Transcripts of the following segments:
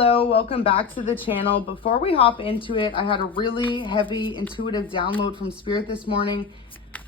Hello, welcome back to the channel. Before we hop into it, I had a really heavy intuitive download from Spirit this morning.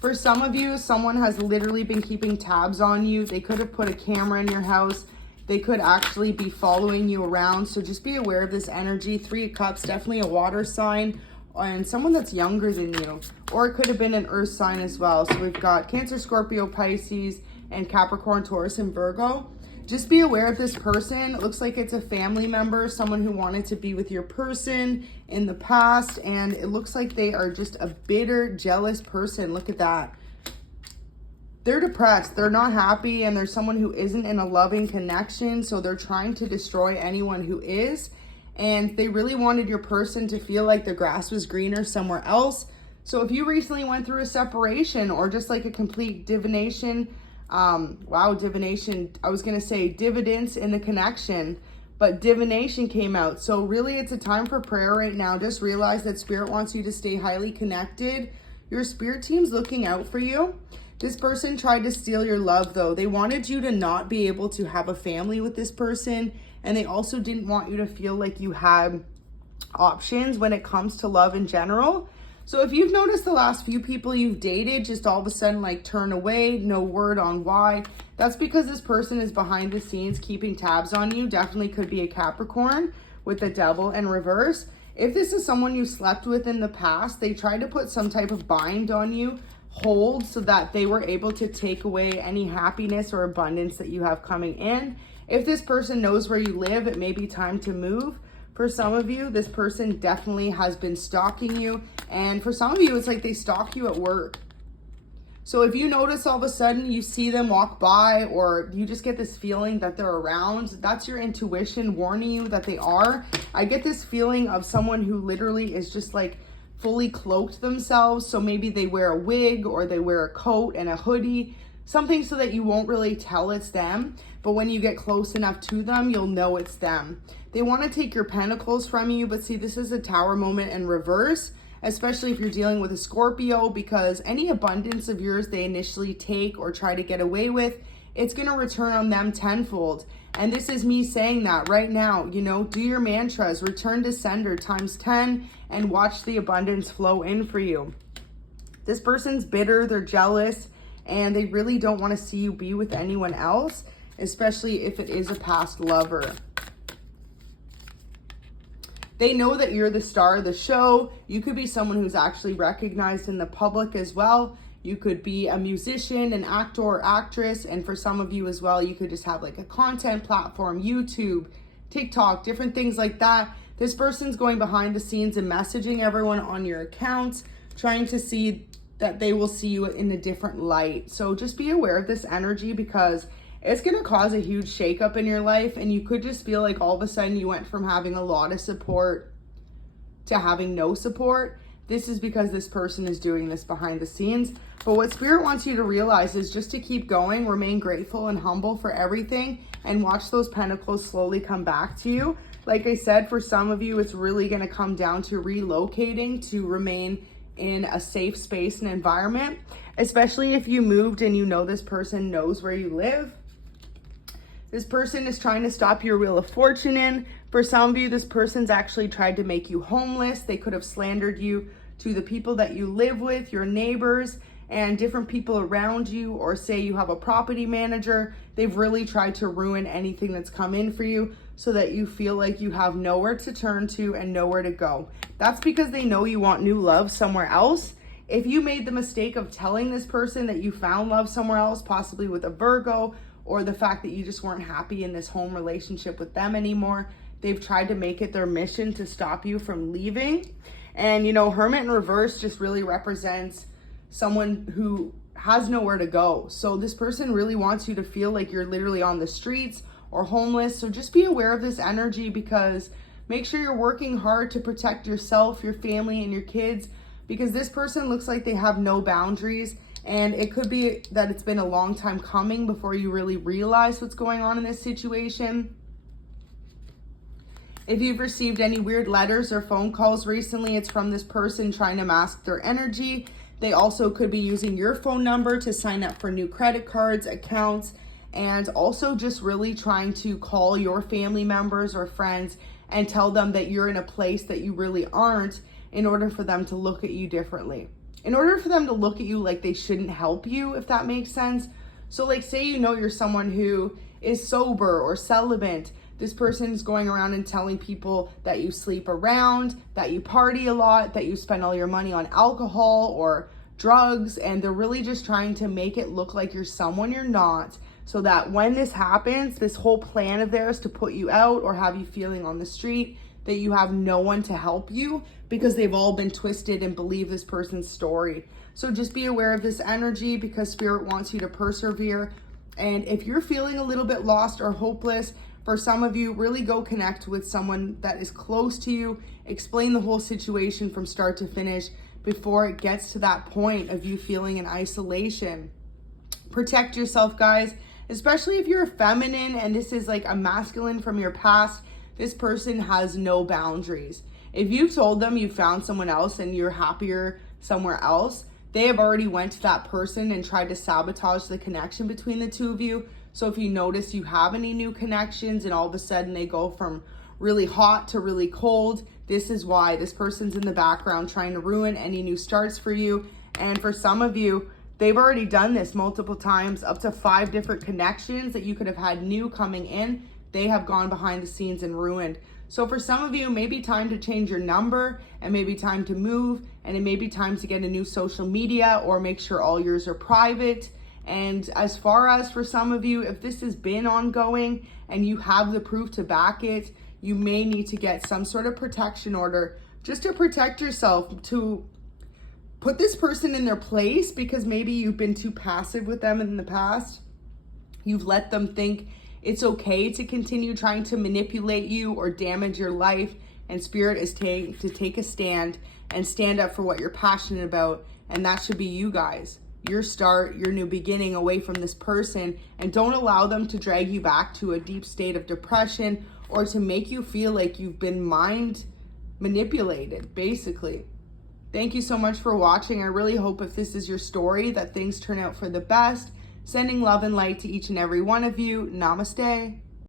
For some of you, someone has literally been keeping tabs on you. They could have put a camera in your house. They could actually be following you around. So just be aware of this energy. 3 of Cups, definitely a water sign and someone that's younger than you. Or it could have been an earth sign as well. So we've got Cancer, Scorpio, Pisces, and Capricorn, Taurus, and Virgo. Just be aware of this person. It looks like it's a family member, someone who wanted to be with your person in the past, and it looks like they are just a bitter, jealous person. Look at that. They're depressed. They're not happy, and there's someone who isn't in a loving connection, so they're trying to destroy anyone who is, and they really wanted your person to feel like the grass was greener somewhere else. So if you recently went through a separation or just like a complete divination, divination, I was gonna say dividends in the connection, but divination came out. So really it's a time for prayer right now. Just realize that Spirit wants you to stay highly connected. Your spirit team's looking out for you. This person tried to steal your love though. They wanted you to not be able to have a family with this person, and they also didn't want you to feel like you had options when it comes to love in general. So if you've noticed the last few people you've dated just all of a sudden like turn away, no word on why, that's because this person is behind the scenes keeping tabs on you. Definitely could be a Capricorn with the Devil in reverse. If this is someone you slept with in the past, they tried to put some type of bind on you, hold, so that they were able to take away any happiness or abundance that you have coming in. If this person knows where you live, it may be time to move. For some of you, this person definitely has been stalking you. And for some of you, it's like they stalk you at work. So if you notice all of a sudden you see them walk by, or you just get this feeling that they're around, that's your intuition warning you that they are. I get this feeling of someone who literally is just like fully cloaked themselves. So maybe they wear a wig or they wear a coat and a hoodie, something so that you won't really tell it's them. But when you get close enough to them, you'll know it's them. They want to take your pentacles from you, but see, this is a Tower moment in reverse, especially if you're dealing with a Scorpio, because any abundance of yours they initially take or try to get away with, it's going to return on them tenfold. And this is me saying that right now, you know, do your mantras, return to sender times 10, and watch the abundance flow in for you. This person's bitter, they're jealous, and they really don't want to see you be with anyone else, especially if it is a past lover. They know that you're the star of the show. You could be someone who's actually recognized in the public as well. You could be a musician, an actor or actress. And for some of you as well, you could just have like a content platform, YouTube, TikTok, different things like that. This person's going behind the scenes and messaging everyone on your accounts, trying to see that they will see you in a different light. So just be aware of this energy, because it's going to cause a huge shakeup in your life, and you could just feel like all of a sudden you went from having a lot of support to having no support. This is because this person is doing this behind the scenes. But what Spirit wants you to realize is just to keep going, remain grateful and humble for everything, and watch those pentacles slowly come back to you. Like I said, for some of you, it's really going to come down to relocating to remain in a safe space and environment, especially if you moved and you know this person knows where you live. This person is trying to stop your wheel of fortune in. For some of you, this person's actually tried to make you homeless. They could have slandered you to the people that you live with, your neighbors, and different people around you, or say you have a property manager. They've really tried to ruin anything that's come in for you so that you feel like you have nowhere to turn to and nowhere to go. That's because they know you want new love somewhere else. If you made the mistake of telling this person that you found love somewhere else, possibly with a Virgo, or the fact that you just weren't happy in this home relationship with them anymore, they've tried to make it their mission to stop you from leaving. And you know, Hermit in reverse just really represents someone who has nowhere to go. So this person really wants you to feel like you're literally on the streets or homeless. So just be aware of this energy, because make sure you're working hard to protect yourself, your family, and your kids, because this person looks like they have no boundaries. And it could be that it's been a long time coming before you really realize what's going on in this situation. If you've received any weird letters or phone calls recently, it's from this person trying to mask their energy. They also could be using your phone number to sign up for new credit cards, accounts, and also just really trying to call your family members or friends and tell them that you're in a place that you really aren't, in order for them to look at you differently. In order for them to look at you like they shouldn't help you, if that makes sense. So like, say you know you're someone who is sober or celibate. This person's going around and telling people that you sleep around, that you party a lot, that you spend all your money on alcohol or drugs, and they're really just trying to make it look like you're someone you're not, so that when this happens, this whole plan of theirs to put you out or have you feeling on the street, that you have no one to help you, because they've all been twisted and believe this person's story. So just be aware of this energy, because Spirit wants you to persevere. And if you're feeling a little bit lost or hopeless, for some of you, really go connect with someone that is close to you. Explain the whole situation from start to finish before it gets to that point of you feeling in isolation. Protect yourself, guys, especially if you're feminine and this is like a masculine from your past. This person has no boundaries. If you told them you found someone else and you're happier somewhere else, they have already went to that person and tried to sabotage the connection between the two of you. So if you notice you have any new connections and all of a sudden they go from really hot to really cold, this is why. This person's in the background trying to ruin any new starts for you. And for some of you, they've already done this multiple times, up to 5 different connections that you could have had new coming in. They have gone behind the scenes and ruined. So for some of you, it may be time to change your number, and maybe time to move, and it may be time to get a new social media or make sure all yours are private. And as far as for some of you, if this has been ongoing and you have the proof to back it, you may need to get some sort of protection order just to protect yourself, to put this person in their place, because maybe you've been too passive with them in the past. You've let them think it's okay to continue trying to manipulate you or damage your life, and Spirit is to take a stand and stand up for what you're passionate about, and that should be you guys. Your start, your new beginning away from this person, and don't allow them to drag you back to a deep state of depression or to make you feel like you've been mind manipulated, basically. Thank you so much for watching. I really hope if this is your story that things turn out for the best. Sending love and light to each and every one of you. Namaste.